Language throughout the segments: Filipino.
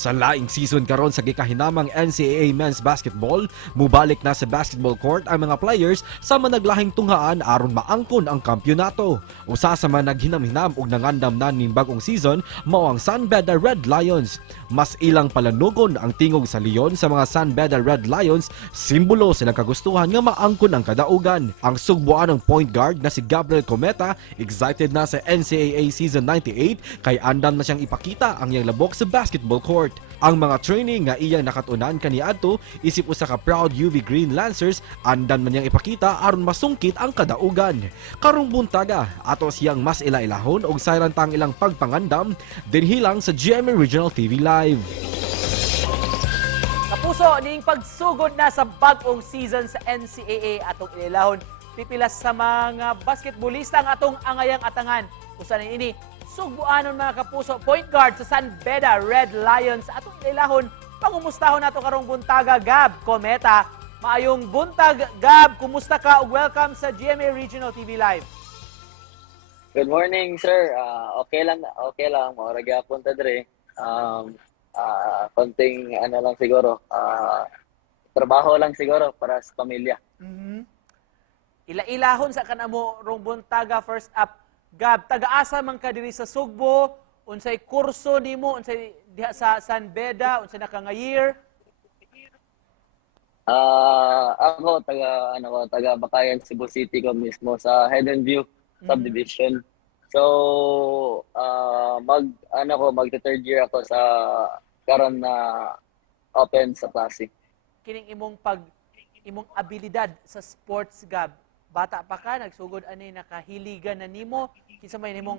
Sa laing season karon sa gikahinamang NCAA Men's Basketball, mubalik na sa basketball court ang mga players sa managlahing tunghaan aron maangkon ang kampyonato. Usa sa man naghinam-hinam og nangandam na ning bagong season mao ang San Beda Red Lions. Mas ilang palanugon ang tingog sa Leon sa mga San Beda Red Lions, simbolo silang kagustuhan nga maangkon ang kadaugan. Ang sugbuan ng point guard na si Gabriel Cometa excited na sa NCAA Season 98 kay andam na siyang ipakita ang iyang labok sa basketball court. Ang mga training nga iyang nakatunan kaniadto isip usa ka proud UV Green Lancers andan man niyang ipakita aron masungkit ang kadaugan. Karong buntaga ato siyang mas ilailahon og sayrantang ilang pagpangandam dinhi lang sa GMA Regional TV Live. Kapuso ning pagsugod na sa bag-ong season sa NCAA atong ilahon pipilas sa mga basketballista ang atong angayang atangan. Usa na ini sugbuanon mga kapuso, point guard sa San Beda Red Lions atong ilahon. Pangumustahon nato karong buntaga Gab Cometa. Maayong buntag Gab, kumusta ka ug welcome sa GMA Regional TV Live. Good morning, sir. Okay lang. Maura gyapon ta dire. Konting ano lang siguro. Trabaho lang siguro para sa pamilya. Ila-ilahon sa kanamo rong buntaga first up. Gab, taga-asa man ka diri sa Sugbo, unsay kurso nimo, unsay diha sa San Beda, unsay nakangayir? Ako taga Bakayan, Cebu City ko mismo sa Head and View subdivision. So, mag third year ako sa karon na open sa klase. Kining imong abilidad sa sports, Gab. Bata pa ka, nagsugod ani nakahiligan na nimo, kinsa may nimong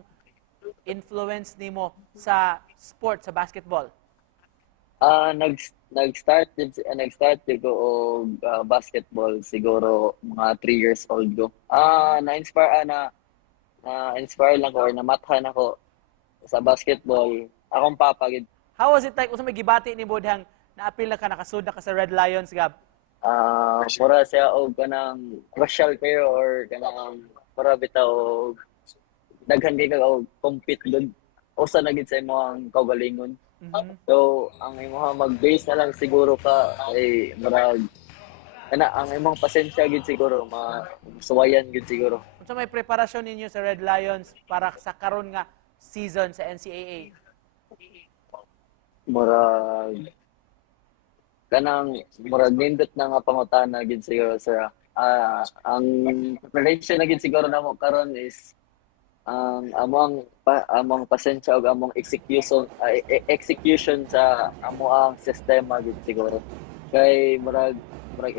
influence nimo sa sport, sa basketball? Nag-start din ko og basketball siguro mga 3 years old ko. Na-inspire lang ko or namathan ako sa basketball. Akong papa gid. How was it like? Unsa may gibati nimo dihang naapil na ka, nakasud na ka sa Red Lions, Gab? Mura siya og kanang crucial kayo or kanang para bitaw daghan kay ka og compete gud. Usa na gid sa imong kaugalingon. So, ang imong mag-base na lang siguro ka ay marag ang imong pasensya gid siguro, masuwayan gid siguro. Unsa may preparasyon ninyo sa Red Lions para sa karon nga season sa NCAA? Murag nindot na nga pangutana gid siguro, sir. Ang preparation na gid siguro namo karon is among pasensya ug among execution sa among sistema gid siguro. Kay murag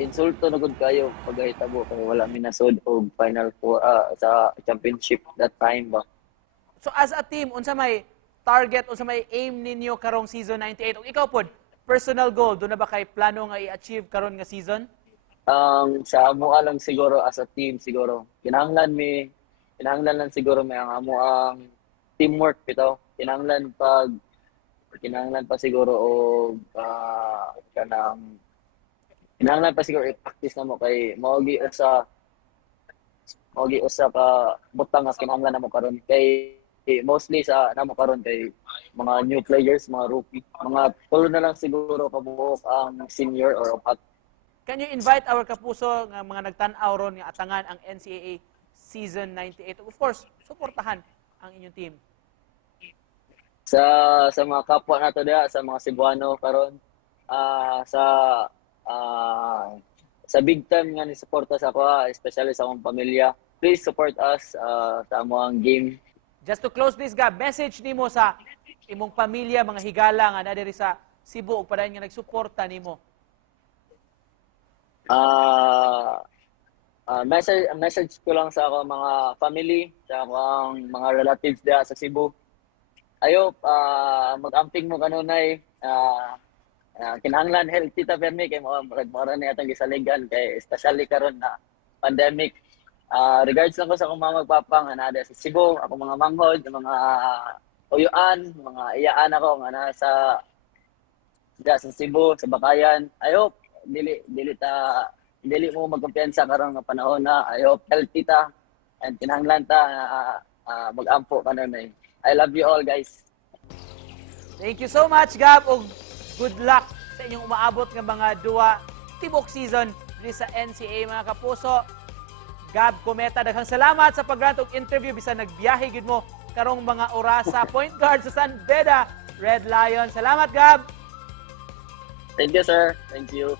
insulto na gud kayo pagahitabo kay wala mi nasud og final four sa championship that time ba. So as a team, unsa may target, unsa may aim ninyo karong season 98? Ug ikaw pod, personal goal, doon na ba kay plano nga i-achieve karon nga season? Sa amo lang siguro as a team siguro. Kinahanglan lang siguro may ang amo ang teamwork bitaw. Kinahanglan pa siguro og kinahanglan pa siguro i-practice na mo kay maogi usa ka butang nga kinahanglan namo karon kay mostly sa namo karon kay mga new players, mga rookie, mga tulo na lang siguro kabuok ang senior or upat. Can you invite our kapuso nga mga nagtan-aw ron nga atangan ang NCAA season 98? Of course, suportahan ang inyong team. Sa mga kapwa nato diha, sa mga Cebuano karon, sa big time nga ni suporta sa ako, especially sa akong pamilya. Please support us sa among game. Just to close this, Gab, message nimo sa imong pamilya, mga higala nga na diri sa Cebu ug padayon nga nagsuporta nimo. Message ko lang sa ako mga family, sa akong mga relatives diha sa Cebu. Ayo, mag-amping mo kanunay. Kinahanglan healthy ta permi kay mura ni atong gisaligan kay especially karon na pandemic. Regards lang ko sa akong mga magpapang nga sa Cebu, ako mga manghod, mga uyuan, mga iyaan ako nga nasa Cebu, sa Bakayan. I hope dili mo magkumpiyansa karon nga panahon na. I hope healthy ta and kinahanglan ta mag-ampo kanunay. I love you all, guys. Thank you so much, Gab. Ug good luck sa inyong umaabot ng mga duwa tibok season diri sa NCAA mga kapuso. Gab Cometa, daghang salamat sa paggrant og interview bisan nagbiyahe gid mo karong mga orasa point guard sa San Beda Red Lion. Salamat Gab. Thank you, sir. Thank you.